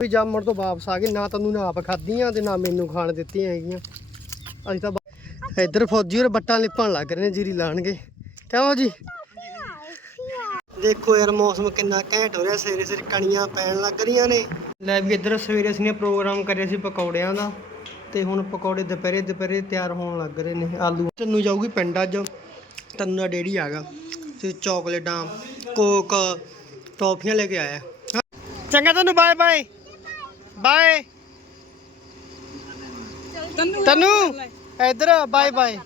ਵੀ ਜਾਮਣ ਤੋਂ ਵਾਪਸ ਆ ਗਏ, ਨਾ ਤੈਨੂੰ ਨਾ ਆਪ ਖਾਧੀਆਂ ਤੇ ਨਾ ਮੈਨੂੰ ਖਾਣ ਦਿੱਤੀਆਂ ਹੈਗੀਆਂ। ਅਸੀਂ ਤਾਂ ਇੱਧਰ ਫੌਜੀ ਹੋਰ ਬੱਟਾਂ ਲਿਪਣ ਲੱਗ ਰਹੇ ਨੇ, ਜੀਰੀ ਲਾਣਗੇ। ਕਿਉਂ ਜੀ? ਦੇਖੋ ਯਾਰ, ਮੌਸਮ ਕਿੰਨਾ ਘੈਂਟ ਹੋ ਰਿਹਾ, ਸਵੇਰੇ ਸਵੇਰੇ ਕਣੀਆਂ ਪੈਣ ਲੱਗ ਰਹੀਆਂ ਨੇ। ਲੈ ਵੀ ਇੱਧਰ ਸਵੇਰੇ ਅਸੀਂ ਨੇ ਪ੍ਰੋਗਰਾਮ ਕਰਿਆ ਸੀ ਪਕੌੜਿਆਂ ਦਾ, ਤੇ ਹੁਣ ਪਕੌੜੇ ਦੁਪਹਿਰੇ ਦੁਪਹਿਰੇ ਤਿਆਰ ਹੋਣ ਲੱਗ ਰਹੇ ਨੇ, ਆਲੂ। ਤੈਨੂੰ ਜਾਊਗੀ ਪਿੰਡ ਅੱਜ, ਤੈਨੂੰ ਦਾ ਡੇੜੀ ਆਗਾ ਤੇ ਚਾਕਲੇਟਾਂ, ਕੋਕ, ਟੌਫੀਆਂ ਲੈ ਕੇ ਆਇਆ। ਚੰਗਾ ਤੈਨੂੰ ਬਾਏ ਬਾਏ ਬਾਏ। ਤੈਨੂੰ। ਇੱਧਰ ਬਾਏ ਬਾਏ।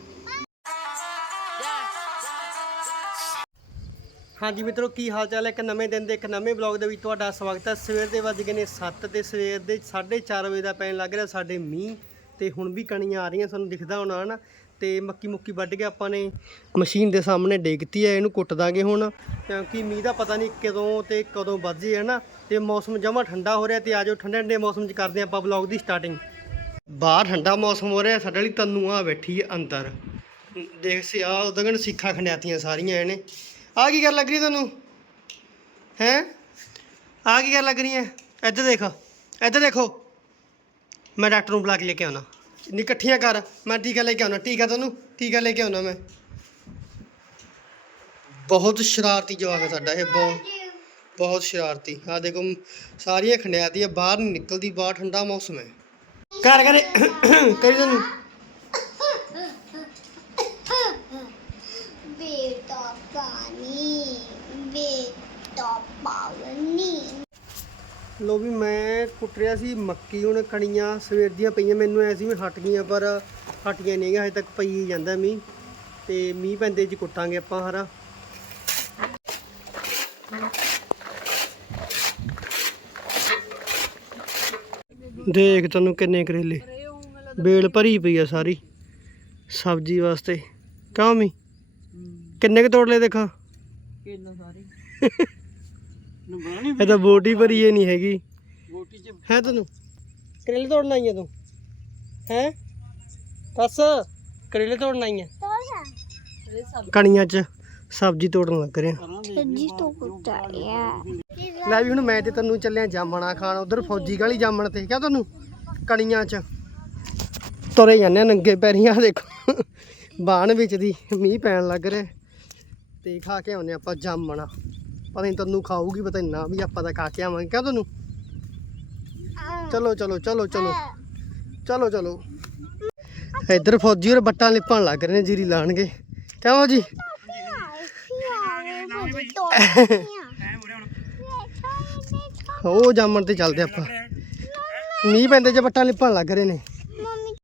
ਹਾਂਜੀ ਮਿੱਤਰੋ ਕੀ ਹਾਲ ਚਾਲ ਹੈ? ਇੱਕ ਨਵੇਂ ਦਿਨ ਦੇ ਇੱਕ ਨਵੇਂ ਬਲੌਗ ਦੇ ਵਿੱਚ ਤੁਹਾਡਾ ਸਵਾਗਤ ਹੈ। ਸਵੇਰ ਦੇ ਵੱਜ ਗਏ ਨੇ 7 ਤੇ ਸਵੇਰ ਦੇ 4:30 ਵਜੇ ਦਾ ਪੈਣ ਲੱਗ ਰਿਹਾ ਸਾਡੇ ਮੀਂਹ ਤੇ ਹੁਣ ਵੀ ਕਣੀਆਂ ਆ ਰਹੀਆਂ ਤੁਹਾਨੂੰ ਦਿਖਦਾ ਹੋਣਾ ਹਨਾ ਤੇ ਮੱਕੀ ਮੁੱਕੀ ਵੱਢ ਕੇ ਆਪਾਂ ਨੇ ਮਸ਼ੀਨ ਦੇ ਸਾਹਮਣੇ ਡੇਗਤੀ ਹੈ, ਇਹਨੂੰ ਕੁੱਟ ਦਾਂਗੇ ਹੁਣ। ਕਿਉਂਕਿ ਮੀਂਹ ਦਾ ਪਤਾ ਨਹੀਂ ਕਦੋਂ ਤੇ ਕਦੋਂ ਵੱਧ ਜੇ ਹੈ ਨਾ, ਤੇ ਮੌਸਮ ਜਮਾ ਠੰਡਾ ਹੋ ਰਿਹਾ ਤੇ ਆਜੋ ਠੰਡੇ ਠੰਡੇ ਮੌਸਮ 'ਚ ਕਰਦੇ ਹਾਂ ਆਪਾਂ ਬਲੌਗ ਦੀ ਸਟਾਰਟਿੰਗ ਬਾਹਰ ਠੰਡਾ ਮੌਸਮ ਹੋ ਰਿਹਾ, ਸਾਡੇ ਲਈ ਤੰਨੂ ਬੈਠੀ ਹੈ ਅੰਦਰ। ਦੇਖ ਸੀ ਆ ਉਦਗਣ ਸਿੱਖਾਂ ਖੰਡਿਆਤੀਆਂ ਸਾਰੀਆਂ ਇਹਨੇ। ਆ ਕੀ ਗੱਲ ਲੱਗ ਰਹੀ ਤੁਹਾਨੂੰ ਹੈ? ਆ ਕੀ ਗੱਲ ਲੱਗ ਰਹੀ ਹੈ? ਇੱਧਰ ਦੇਖ, ਇੱਧਰ ਦੇਖੋ। ਮੈਂ ਡਾਕਟਰ ਨੂੰ ਬੁਲਾ ਕੇ ਲੈ ਕੇ ਆਉਣਾ। ਨੀ ਇਕੱਠੀਆਂ ਕਰ, ਮੈਂ ਟੀਕਾ ਲੈ ਕੇ ਆਉਣਾ, ਟੀਕਾ ਤੈਨੂੰ ਟੀਕਾ ਲੈ ਕੇ ਆਉਣਾ ਮੈਂ। ਬਹੁਤ ਸ਼ਰਾਰਤੀ ਜਵਾਕ ਹੈ ਸਾਡਾ ਇਹ, ਬਹੁਤ ਬਹੁਤ ਸ਼ਰਾਰਤੀ। ਆ ਦੇਖੋ, ਸਾਰੀਆਂ ਖੰਡਿਆਤੀ ਖੰਡਿਆਤੀਆਂ ਬਾਹਰ ਨਹੀਂ ਨਿਕਲਦੀ, ਬਾਹਰ ਠੰਡਾ ਮੌਸਮ ਹੈ। ਕਰ ਕਰੇ ਕਰੀ ਤੈਨੂੰ ਲੋ ਵੀ ਮੈਂ ਕੁੱਟ ਰਿਹਾ ਸੀ ਮੱਕੀ ਹੁਣ ਕਣੀਆਂ ਸਵੇਰ ਦੀਆਂ ਪਈਆਂ ਮੈਨੂੰ ਐ ਸੀ ਵੀ ਹਟ ਗਈਆਂ ਪਰ ਹਟੀਆਂ ਨਹੀਂ ਹਜੇ ਤੱਕ ਪਈ ਜਾਂਦਾ ਮੀਂਹ ਤੇ ਮੀਂਹ ਪੈਂਦੇ ਜੀ ਕੁੱਟਾਂਗੇ ਆਪਾਂ ਹਰਾ। ਦੇਖ ਤੈਨੂੰ ਕਿੰਨੇ ਕਰੇਲੇ ਬੇਲ ਭਰੀ ਪਈ ਆ ਸਾਰੀ ਸਬਜ਼ੀ ਵਾਸਤੇ। ਕਿਉਂ ਮੀ ਕਿੰਨੇ ਕ ਤੋੜ ਲਏ ਦੇਖਾ? ਇਹ ਤਾਂ ਬੋਟੀ ਭਰੀ ਇਹ ਨਹੀਂ ਹੈਗੀ। ਬੋਟੀ ਚ ਹੈ ਤੈਨੂੰ? ਕਰੇਲੇ ਤੋੜਨ ਆਈ ਆ ਤੂੰ। ਹੈ? ਦੱਸ ਕਰੇਲੇ ਤੋੜਨ ਆਈ ਆ। ਕਣੀਆਂ ਚ ਸਬਜ਼ੀ ਤੋੜਨ ਲੱਗ ਰਿਹਾ ਸਬਜ਼ੀ ਤੋੜਦਾ ਆ। ਲੈ ਵੀ ਹੁਣ ਮੈਂ ਤੇ ਤੈਨੂੰ ਚੱਲਿਆ ਜਾਮਣਾ ਖਾਣ ਉਧਰ ਫੌਜੀ ਗਾਲੀ ਜਾਮਣ ਤੇ। ਕਿਹਾ ਤੈਨੂੰ? ਕਣੀਆਂ ਚ। ਤੁਰੇ ਜਾਂਦੇ ਨੰਗੇ ਪੈਰੀਆਂ ਦੇਖੋ। ਬਾਣ ਵਿੱਚ ਦੀ ਮੀਂਹ ਪੈਣ ਲੱਗ ਰਿਹਾ। ਤੇ ਖਾ ਕੇ ਆਉਂਦੇ ਆਪਾਂ ਜਾਮਣਾ। ਪਤਾ ਨਹੀਂ ਤੈਨੂੰ ਖਾਊਗੀ ਪਤਾ ਨਹੀਂ ਨਾ ਵੀ ਆਪਾਂ ਤਾਂ ਖਾ ਕੇ ਆਵਾਂਗੇ। ਕਿਆ ਤੈਨੂੰ? ਚਲੋ ਚਲੋ ਚਲੋ ਚਲੋ। ਚਲੋ ਚਲੋ। ਇੱਧਰ ਫੌਜੀ ਹੋਰ ਬੱਟਾਂ ਲਿਪਣ ਲੱਗ ਰਹੇ ਨੇ ਜੀਰੀ ਲਾਣਗੇ। ਕਿਉਂ ਜੀ? ਉਹ ਜਾਮਣ ਤੇ ਚੱਲਦੇ ਆਪਾਂ। ਮੀਂਹ ਪੈਂਦੇ ਚ ਬੱਟਾਂ ਲਿਪਣ ਲੱਗ ਰਹੇ ਨੇ।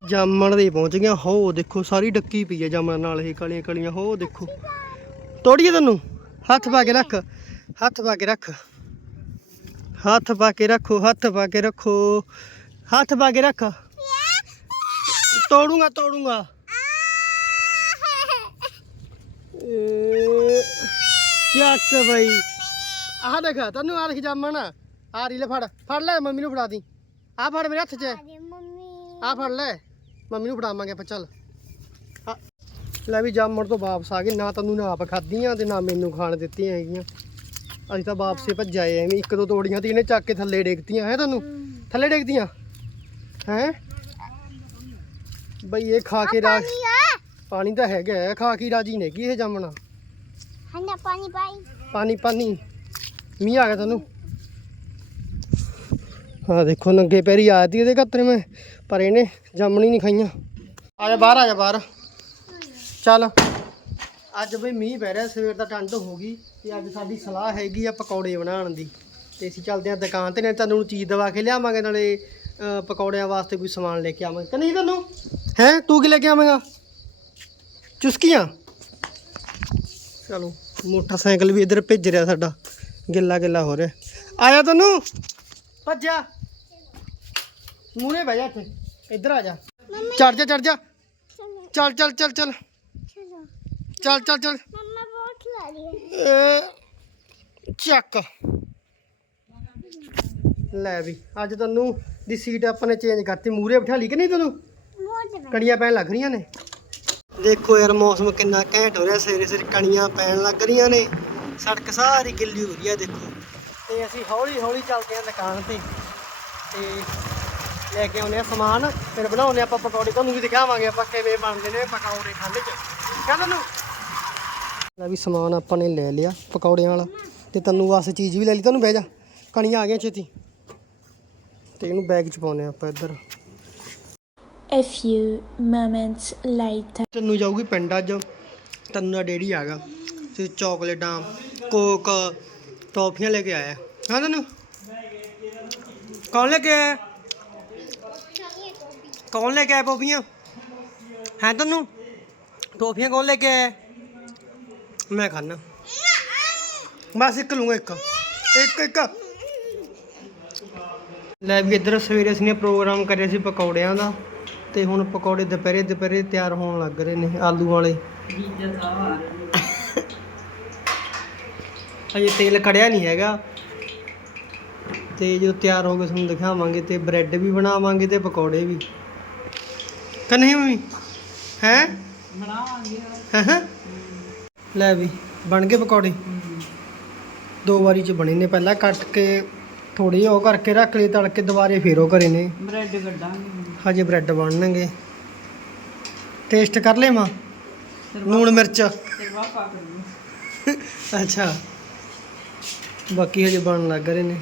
ਜਾਮਣ ਦੇ ਪਹੁੰਚ ਗਿਆ ਹੋ ਦੇਖੋ ਸਾਰੀ ਡੱਕੀ ਪਈ ਹੈ ਜਾਮਣ ਨਾਲ ਇਹ ਕਾਲੀਆਂ ਕਾਲੀਆਂ ਹੋ ਦੇਖੋ। ਤੋੜੀਏ ਤੈਨੂੰ। ਹੱਥ ਪਾ ਕੇ ਰੱਖ। ਹੱਥ ਪਾ ਕੇ ਰੱਖ। ਹੱਥ ਪਾ ਕੇ ਰੱਖੋ ਹੱਥ ਪਾ ਕੇ ਰੱਖੋ। ਹੱਥ ਪਾ ਕੇ ਰੱਖ। ਤੋੜੂਗਾ ਤੋੜੂਗਾ। ਚੱਕ ਬਈ। ਆਹ ਦੇਖ ਤੈਨੂੰ ਆ ਰਖ ਜਾਮਣ। ਆ ਰੀਲੇ ਫੜ ਫੜ ਲੈ ਮੰਮੀ ਨੂੰ ਫੜਾ ਦੀ। ਆ ਫੜ ਮੇਰੇ ਹੱਥ 'ਚ। ਆ ਫੜ ਲੈ। ਮੰਮੀ ਨੂੰ ਫੜਾਵਾਂਗੇ ਆਪਾਂ ਚੱਲ। ਲੈ ਵੀ ਜਾਮਣ ਤੋਂ ਵਾਪਸ ਆ ਗਏ ਨਾ ਤੈਨੂੰ ਨਾ ਆਪ ਖਾਧੀਆਂ ਤੇ ਨਾ ਮੈਨੂੰ ਖਾਣ ਦਿੱਤੀਆਂ ਹੈਗੀਆਂ। ਅਸੀਂ ਤਾਂ ਵਾਪਸੇ ਭੱਜ ਐਵੇਂ ਇੱਕ ਦੋ ਤੋੜੀਆਂ ਤੇ ਇਹਨੇ ਚੱਕ ਕੇ ਥੱਲੇ ਡੇਗਤੀਆਂ ਹੈ ਤੁਹਾਨੂੰ? ਥੱਲੇ ਡੇਗਤੀਆਂ? ਹੈ? ਬਈ ਇਹ ਖਾ ਕੇ ਰਾਜ ਪਾਣੀ ਤਾਂ ਹੈਗਾ ਖਾ ਕੇ ਰਾਜੀ ਨੇ ਕੀ ਇਹ ਜੰਮਣਾ ਠੰਡਾ ਪਾਣੀ ਪਾਈ। ਪਾਣੀ ਪਾਣੀ। ਮੀਂਹ ਆ ਗਿਆ ਤੁਹਾਨੂੰ। ਹਾਂ ਦੇਖੋ ਨੰਗੇ ਪੈਰੀ ਆਇਆ ਇਹਦੇ ਘੱਤਰੇ ਮੈਂ ਪਰ ਇਹਨੇ ਜਾਮਣੀ ਨਹੀਂ ਖਾਈਆਂ। ਆ ਜਾ ਬਾਹਰ ਆ ਜਾ ਬਾਹਰ। ਚੱਲ। ਅੱਜ ਬਈ ਮੀਂਹ ਪੈ ਰਿਹਾ ਸਵੇਰ ਦਾ ਠੰਡ ਹੋ ਗਈ ਤੇ ਅੱਜ ਸਾਡੀ ਸਲਾਹ ਹੈਗੀ ਆ ਪਕੌੜੇ ਬਣਾਉਣ ਦੀ। ਤੇ ਅਸੀਂ ਚੱਲਦੇ ਆ ਦੁਕਾਨ ਤੇ ਨੇ ਤੁਹਾਨੂੰ ਚੀਜ਼ ਦਵਾ ਕੇ ਲਿਆਵਾਂਗੇ ਨਾਲੇ ਪਕੌੜਿਆਂ ਵਾਸਤੇ ਕੋਈ ਸਮਾਨ ਲੈ ਕੇ ਆਵਾਂਗੇ। ਕਿ ਨਹੀਂ ਤੈਨੂੰ? ਹੈ? ਤੂੰ ਕੀ ਲੈ ਕੇ ਆਵੇਂਗਾ? ਚੁਸਕੀਆਂ? ਚਲੋ ਮੋਟਰਸਾਈਕਲ ਵੀ ਇੱਧਰ ਭੇਜ ਰਿਹਾ ਸਾਡਾ। ਗਿੱਲਾ ਗਿੱਲਾ ਹੋ ਰਿਹਾ। ਆਇਆ ਤੈਨੂੰ? ਭੱਜਿਆ। ਮੂਰੇ ਬਹਿ ਜਾ ਇੱਥੇ। ਇੱਧਰ ਆ ਜਾ। ਚੜ ਜਾ ਚੜ ਜਾ। ਚੱਲ ਚੱਲ ਚੱਲ ਚੱਲ। ਚੱਲ ਚੱਲ ਚੱਲ। ਚੱਕ। ਲੈ ਵੀ ਅੱਜ ਤੈਨੂੰ ਦੀ ਸੀਟ ਆਪਾਂ ਚੇਂਜ ਕਰਤੀ। ਮੂਰੇ ਬਿਠਾ ਲਈ ਕਿ ਨਹੀਂ ਤੈਨੂੰ? ਕਣੀਆਂ ਪੈਣ ਲੱਗ ਰਹੀਆਂ ਨੇ। ਦੇਖੋ ਯਾਰ ਮੌਸਮ ਕਿੰਨਾ ਘੈਂਟ ਹੋ ਰਿਹਾ। ਸਵੇਰੇ ਸਵੇਰੇ ਕਣੀਆਂ ਪੈਣ ਲੱਗ ਰਹੀਆਂ ਨੇ। ਸੜਕ ਸਾਰੀ ਗਿੱਲੀ ਹੋ ਰਹੀ ਹੈ ਦੇਖੋ। ਤੇ ਅਸੀਂ ਹੌਲੀ ਹੌਲੀ ਚੱਲਦੇ ਹਾਂ ਦੁਕਾਨ ਤੇ। ਤੇ ਲੈ ਕੇ ਆਉਨੇ ਆ ਸਮਾਨ। ਫਿਰ ਬਣਾਉਨੇ ਆਪਾਂ ਪਕੌੜੇ। ਤੁਹਾਨੂੰ ਵੀ ਦਿਖਾਵਾਂਗੇ ਆਪਾਂ ਕਿਵੇਂ ਬਣਦੇ ਨੇ ਪਕੌੜੇ ਖਾਂਦੇ ਚ। ਕਹਿੰਦਾ ਨੂੰ ਲੈ ਵੀ ਸਮਾਨ ਆਪਾਂ ਨੇ ਲੈ ਲਿਆ ਪਕੌੜਿਆਂ ਵਾਲਾ ਤੇ ਤੈਨੂੰ ਵਾਸਤੇ ਚੀਜ਼ ਵੀ ਲੈ ਲਈ ਤੁਹਾਨੂੰ ਬਹਿ ਜਾ। ਕਣੀਆਂ ਆ ਗਈਆਂ ਛੇਤੀ। ਤੇ ਇਹਨੂੰ ਬੈਗ 'ਚ ਪਾਉਂਦੇ ਆ ਆਪਾਂ ਇੱਧਰ। A few moments later. ਤੈਨੂੰ ਜਾਊਗੀ ਪਿੰਡ ਅੱਜ। ਤੈਨੂੰ ਦਾ ਡੇੜੀ ਆਗਾ ਤੇ ਚਾਕਲੇਟਾਂ ਕੋਕ ਟੌਫੀਆਂ ਲੈ ਕੇ ਆਇਆ। ਹਾਂ ਤੈਨੂੰ? ਕੌਣ ਲੈ ਕੇ ਆਇਆ? ਕੌਣ ਲੈ ਕੇ ਆਇਆ ਟੌਫੀਆਂ? ਹੈ ਤੈਨੂੰ? ਟੌਫੀਆਂ ਕੌਣ ਲੈ ਕੇ ਆਇਆ? ਮੈਂ ਖਾਣਾ ਬਸ ਇੱਕ ਲੂੰਗਾ ਇੱਕ। ਇੱਕ ਇੱਕ। ਲੈ ਵੀ ਇੱਧਰ ਸਵੇਰੇ ਅਸੀਂ ਨੇ ਪ੍ਰੋਗਰਾਮ ਕਰਿਆ ਸੀ ਪਕੌੜਿਆਂ ਦਾ ਤੇ ਹੁਣ ਪਕੌੜੇ ਦੁਪਹਿਰੇ ਦੁਪਹਿਰੇ ਤਿਆਰ ਹੋਣ ਲੱਗ ਰਹੇ ਨੇ ਆਲੂ ਵਾਲੇ। ਅਜੇ ਤੇਲ ਕੜਿਆ ਨਹੀਂ ਹੈਗਾ। ਤੇ ਜਦੋਂ ਤਿਆਰ ਹੋ ਗਏ ਤੁਹਾਨੂੰ ਦਿਖਾਵਾਂਗੇ ਤੇ ਬ੍ਰੈਡ ਵੀ ਬਣਾਵਾਂਗੇ ਤੇ ਪਕੌੜੇ ਵੀ। ਕਿ ਨਹੀਂ ਮੰਮੀ? ਹੈ? ਬਣਾਵਾਂਗੇ। ਲੈ ਵੀ ਬਣ ਗਏ ਪਕੌੜੇ। ਦੋ ਵਾਰੀ ਚ ਬਣੇ ਨੇ ਪਹਿਲਾਂ ਕੱਟ ਕੇ ਥੋੜੀ ਉਹ ਕਰਕੇ ਰੱਖ ਲਈ ਤਲ ਕੇ ਦੁਬਾਰੇ ਫੇਰ ਉਹ ਕਰੇ ਨੇ। ਬ੍ਰੈਡ ਕੱਢਾਂਗੇ। ਹਜੇ ਬ੍ਰੈਡ ਬਣਨਗੇ। ਟੇਸਟ ਕਰ ਲੈ ਮਾਂ? ਲੂਣ ਮਿਰਚ? ਅੱਛਾ। ਬਾਕੀ ਹਜੇ ਬਣਨ ਲੱਗ ਰਹੇ ਨੇ।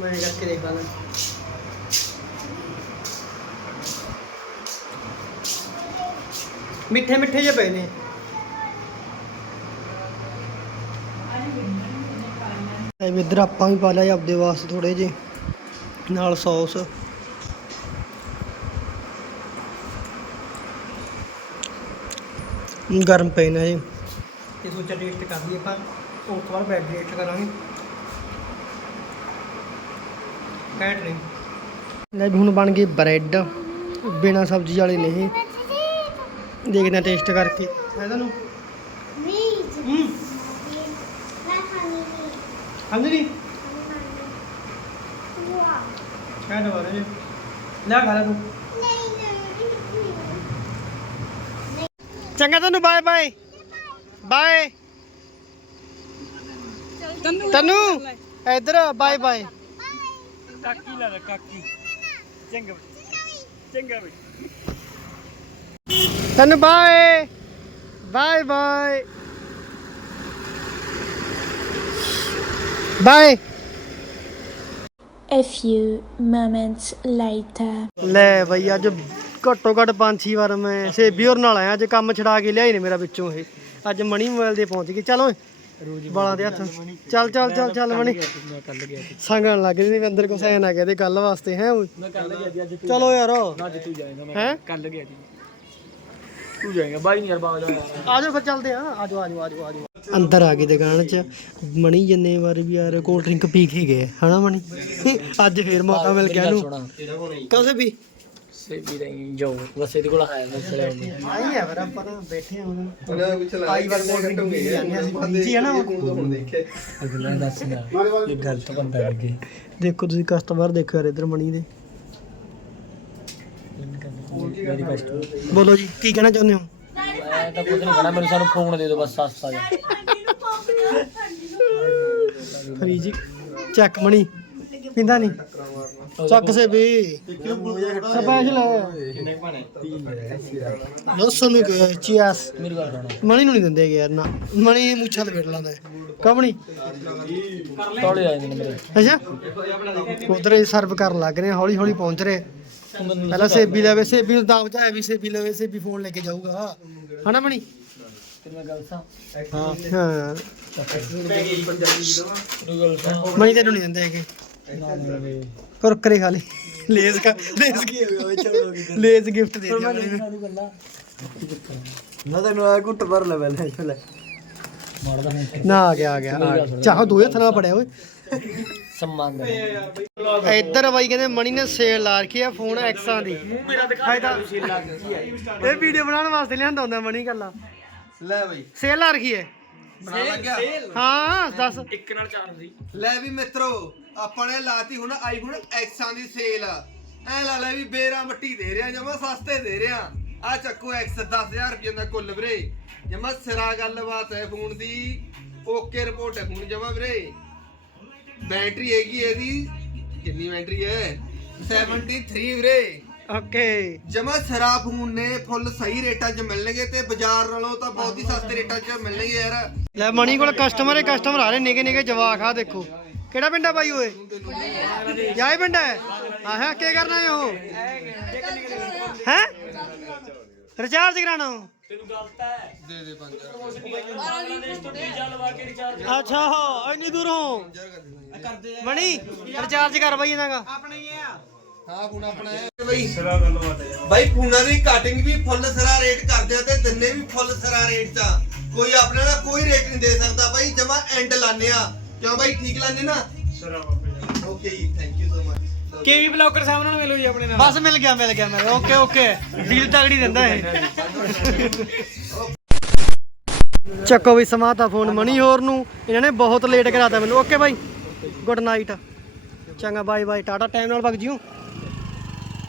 ਮੈਂ ਕਰਕੇ ਦੇਖ ਲਾਂ। ਮਿੱਠੇ ਮਿੱਠੇ ਜਿਹੇ ਪਏ ਨੇ। ਇਹ ਵੀ ਇੱਧਰ ਆਪਾਂ ਵੀ ਪਾ ਲਿਆ ਜੀ ਆਪਦੇ ਵਾਸਤੇ ਥੋੜੇ ਜਿਹੇ ਨਾਲ ਸੌਸ। ਗਰਮ ਪਏ ਨੇ ਜੀ। ਇਹ ਸੋਚਿਆ ਟੇਸਟ ਕਰ ਲਈਏ ਆਪਾਂ ਉਸ ਤੋਂ ਬਾਅਦ ਬੈਡ ਟੇਸਟ ਕਰਾਂਗੇ। ਕੈਟ ਨਹੀਂ। ਲੈ ਹੁਣ ਬਣ ਗਏ ਬ੍ਰੈਡ ਬਿਨਾ ਸਬਜ਼ੀ ਵਾਲੇ ਨਹੀਂ। ਦੇਖਦੇ ਹਾਂ ਟੇਸਟ ਕਰਕੇ। ਹੈ ਤੁਹਾਨੂੰ. ਹੂੰ। ਨਹੀਂ? Wow. ਕਹਿ ਦਵਾ ਰਹੇ ਲੈ ਖਾ ਲੈ ਤੂੰ। ਚੰਗਾ ਤੈਨੂੰ ਬਾਏ ਬਾਏ ਬਾਏ ਤੈਨੂੰ ਇੱਧਰ ਬਾਏ ਬਾਏ ਕਾਕੀ ਲਾ ਕਾਕੀ। ਚੰਗਾ ਚੰਗਾ ਬਈ। ਤੈਨੂੰ bye. Bye bye. Bye. A few moments later. ਲੈ ਬਈ ਅੱਜ ਘੱਟੋ ਘੱਟ ਪੰਜ ਛੇ ਵਾਰ ਮੈਂ ਸੇਬੀ ਹੋਰ ਨਾਲ ਆਇਆ ਅੱਜ ਕੰਮ ਛਡਾ ਕੇ ਲਿਆਈ ਨੇ ਮੇਰਾ ਵਿੱਚੋਂ ਇਹ। ਅੱਜ ਮਣੀ ਮੋਬਾਈਲ ਦੇ ਪਹੁੰਚ ਗਏ ਚਲ ਬਾਲਾਂ ਦੇ ਹੱਥ। ਚੱਲ ਚੱਲ ਚੱਲ ਚੱਲ ਮਣੀ ਮੈਂ ਕੱਲ ਗਿਆ ਸੀ ਸੰਗਣ ਲੱਗ ਵੀ ਅੰਦਰ ਕੁਛ ਐ ਨਾ ਕਹਦੇ ਗੱਲ ਵਾਸਤੇ ਹੈ ਓਏ? ਮੈਂ ਕੱਲ ਗਿਆ ਸੀ ਅੱਜ ਤੂੰ ਚਲੋ ਯਾਰ। ਅੱਜ ਤੂੰ ਜਾਏਗਾ ਮੈਂ। ਕੱਲ ਗਿਆ ਸੀ। ਤੂੰ ਜਾਏਗਾ ਬਾਈ ਨਹੀਂ ਯਾਰ ਬਾਗ ਜਾ। ਆਜੋ ਫਿਰ ਚੱਲਦੇ ਆ ਆਜੋ ਆਜੋ ਆਜੋ ਆਜੋ। ਅੰਦਰ ਆ ਗਏ ਦੁਕਾਨ 'ਚ। ਮਣੀ ਜਿੰਨੇ ਵਾਰ ਵੀ ਯਾਰ ਕੋਲਡ ਡਰਿੰਕ ਪੀ ਕੇ ਗਏ ਹਨਾ ਮਣੀ? ਅੱਜ ਫੇਰ ਮੌਕਾ ਮਿਲ ਗਿਆ ਇਹਨੂੰ। ਕਸੇ ਵੀ ਸੇ ਵੀ ਰਹੀ ਜੋ ਬਸ ਇਹਦੇ ਕੋਲ ਆਇਆ ਮੈਂ ਚਲੇ। ਆਈ ਆਪਾਂ ਤਾਂ ਬੈਠੇ ਹਾਂ ਹੁਣ। ਆਈ ਵਾਰ ਕੋਲਡ ਡਰਿੰਕ ਪੀ ਕੇ ਜਾਂਦੇ ਹਾਂ ਹੈ ਨਾ ਅਗਲਾ ਦੱਸ ਨਾ ਇਹ ਗਲਤ ਬੰਦਾ ਲੱਗੇ। ਦੇਖੋ ਤੁਸੀਂ ਕਸਟਮਰ ਦੇਖੋ ਯਾਰ ਇਧਰ ਮਣੀ ਦੇ। ਮੇਰੀ ਬੋਲੋ ਜੀ ਕੀ ਕਹਿਣਾ ਚਾਹੁੰਦੇ ਹੋ? ਮੈਂ ਤਾਂ ਕੁਝ ਨਹੀਂ ਕਹਣਾ ਮੈਨੂੰ ਸਾਨੂੰ ਫੋਨ ਦੇ ਦਿਓ ਬਸ ਸਸਤਾ ਜਿਹਾ ਫਰੀਜੀ ਚੱਕ ਮਣੀ। ਪਿੰਦਾ ਨਹੀਂ। ਚੱਕ ਸੇ ਵੀ। ਸਪੈਸ਼ਲ ਲੋਸਨ ਨੂੰ ਚੀਆਸ ਮੇਰੀ ਗੱਲ ਸੁਣੋ। ਮਣੀ ਨੂੰ ਨਹੀਂ ਦਿੰਦੇ ਹੈਗੇ ਯਾਰ ਨਾ। ਮਣੀ ਮੁੱਛਾਂ ਲਪੇਟ ਲਾਂਦਾ ਕਮਣੀ ਤੋੜੇ ਆ ਜਾਂਦੇ ਨੇ ਮੇਰੇ। ਅੱਛਾ। ਉਧਰ ਸਰਵ ਕਰਨ ਲੱਗ ਰਹੇ ਹੌਲੀ ਹੌਲੀ ਪਹੁੰਚ ਰਹੇ। ਪਹਿਲਾਂ ਸੇਬੀ ਲਵੇ ਸੇਬੀ ਨੂੰ ਦਾਮ ਚਾਹੇ ਵੀ ਸੇਬੀ ਲਵੇ ਸੇਬੀ ਫੋਨ ਲੈ ਕੇ ਜਾਊਗਾ। ਹਨਾ ਮਣੀ? ਤੇ ਮੈਂ ਗੱਲ ਸਾਂ ਹਾਂ। ਹਾਂ ਮਣੀ ਤੈਨੂੰ ਨਹੀਂ ਦਿੰਦੇ ਹੈਗੇ। ਨਾ ਨਾ ਵੇ ਕੁਰਕਰੇ ਖਾ ਲਈ ਲੇਜ਼ ਕਾ ਲੇਜ਼ ਕੀ ਲੇਜ਼ ਗਿਫਟ ਦੇ ਦਿਆ ਨੂੰ। ਤੈਨੂੰ ਆ ਘੁੱਟ ਭਰ ਲੈ ਪਹਿਲੇ ਹੁਣ ਨਾ ਆ ਗਿਆ ਆ ਗਿਆ ਆ ਗਿਆ। ਚਾਹੋ ਦੋ ਹੱਥ ਨਾਲ ਪੜਿਆ ਓਏ। ਸਨਮਾਨ ਦਾ ਇੱਧਰ ਬਾਈ ਕਹਿੰਦੇ ਮਣੀ ਨੇ ਸੇਲ ਲਾ ਰੱਖੀ ਆ ਫੋਨ ਐਕਸਾਂ ਦੀ। ਇਹ ਵੀਡੀਓ ਬਣਾਉਣ ਵਾਸਤੇ ਲਿਆਂਦਾ ਹੁੰਦਾ ਮਣੀ ਕੱਲਾ। ਲੈ ਬਈ। ਸੇਲ ਲਾ ਰੱਖੀ ਹੈ ਹਾਂ ਦੱਸ। ਇੱਕ ਨਾਲ ਚਾਰ ਸੀ। ਲੈ ਵੀ ਮਿੱਤਰੋ ਆਪਾਂ ਨੇ ਲਾਤੀ ਹੁਣ ਆਈਫੋਨ ਐਕਸਾਂ ਦੀ ਸੇਲ। ਐ ਲਾ ਲੈ ਵੀ ਬੇਰਾ ਮੱਟੀ ਦੇ ਰਿਆ ਜਮਾ ਸਸਤੇ ਦੇ ਰਿਆ ਆ ਚੱਕੋ ਐਕਸ 10000 ਰੁਪਏ ਦਾ ਕੁੱਲ ਵੀਰੇ। ਜਮਾ ਸਿਰਾ ਗੱਲਬਾਤ ਹੈ ਫੋਨ ਦੀ। ਓਕੇ ਰਿਪੋਰਟ ਹੈ ਹੁਣ ਜਮਾ ਵੀਰੇ। ਬੈਟਰੀ ਹੈਗੀ ਇਹਦੀ। ਕਿੰਨੀ ਬੈਟਰੀ ਹੈ? 73 ਵੀਰੇ। ਓਕੇ। ਜਮਾ ਸਰਾ ਫੋਨ ਨੇ ਫੁੱਲ ਸਹੀ ਰੇਟਾਂ 'ਚ ਮਿਲਣਗੇ ਤੇ ਬਾਜ਼ਾਰ ਨਾਲੋਂ ਤਾਂ ਬਹੁਤ ਹੀ ਸਸਤੇ ਰੇਟਾਂ 'ਚ ਮਿਲਣਗੇ ਯਾਰ। ਲੈ ਮਣੀ ਕੋਲ ਕਸਟਮਰ ਹੈ ਕਸਟਮਰ ਆ ਰਹੇ ਨਿਕੇ ਨਿਕੇ ਜਵਾਕ ਆ ਦੇਖੋ। ਕਿਹੜਾ ਪਿੰਡ ਆ ਬਾਈ ਓਏ? ਜਾਏ ਪਿੰਡ ਹੈ? ਆਹਾਂ ਕੀ ਕਰਨਾ ਹੈ? ਉਹ ਹੈ ਰਿਚਾਰਜ ਕਰਾਣਾ ਦੇ ਦੇ 5000 ਅੱਛਾ ਹੋ ਇੰਨੀ ਦੂਰੋਂ? ਮਣੀ ਰਿਚਾਰਜ ਕਰ ਬਾਈ ਇਹਨਾਂ ਦਾ। ਹਾਂ ਫੋਨ ਆਪਣਾ ਹੈ। ਬਈ ਸਰਾ ਗੱਲਬਾਤ ਹੈ। ਬਾਈ ਫੋਨਾਂ ਦੀ ਕਟਿੰਗ ਵੀ ਫੁੱਲ ਸਰਾ ਰੇਟ ਕਰਦੇ ਆ ਤੇ ਦਿੰਨੇ ਵੀ ਫੁੱਲ ਸਰਾ ਰੇਟ 'ਚ ਆ। ਕੋਈ ਆਪਣੇ ਨਾਲ ਕੋਈ ਰੇਟ ਨਹੀਂ ਦੇ ਸਕਦਾ ਬਾਈ ਜਮਾ ਐਂਡ ਲਾਣੇ ਆ। ਕਿਉਂ ਬਾਈ ਠੀਕ ਲਾਣੇ ਨਾ? ਸਰਾ ਓਕੇ ਜੀ। ਥੈਂਕ ਯੂ ਸੋ ਮਚ ਕੇਵੀ ਬਲੌਕਰ ਸਾਹਿਬ ਨਾਲ ਮਿਲੋ ਜੀ ਆਪਣੇ ਨਾਲ? ਬਸ ਮਿਲ ਗਿਆ ਮਿਲ ਗਿਆ, ਮਿਲ ਓਕੇ ਓਕੇ। ਡੀਲ ਤਗੜੀ ਦਿੰਦਾ ਇਹ। ਚੱਕੋ ਵੀ ਸਮਾਤਾ ਫੋਨ ਮਣੀ ਹੋਰ ਨੂੰ। ਇਹਨਾਂ ਨੇ ਬਹੁਤ ਲੇਟ ਕਰਾਤਾ ਮੈਨੂੰ। Okay bye. ਗੁੱਡ ਨਾਈਟ ਚੰਗਾ ਬਾਏ ਬਾਏ ਟਾਟਾ ਟਾਈਮ ਨਾਲ ਵਗ ਜਿਓ।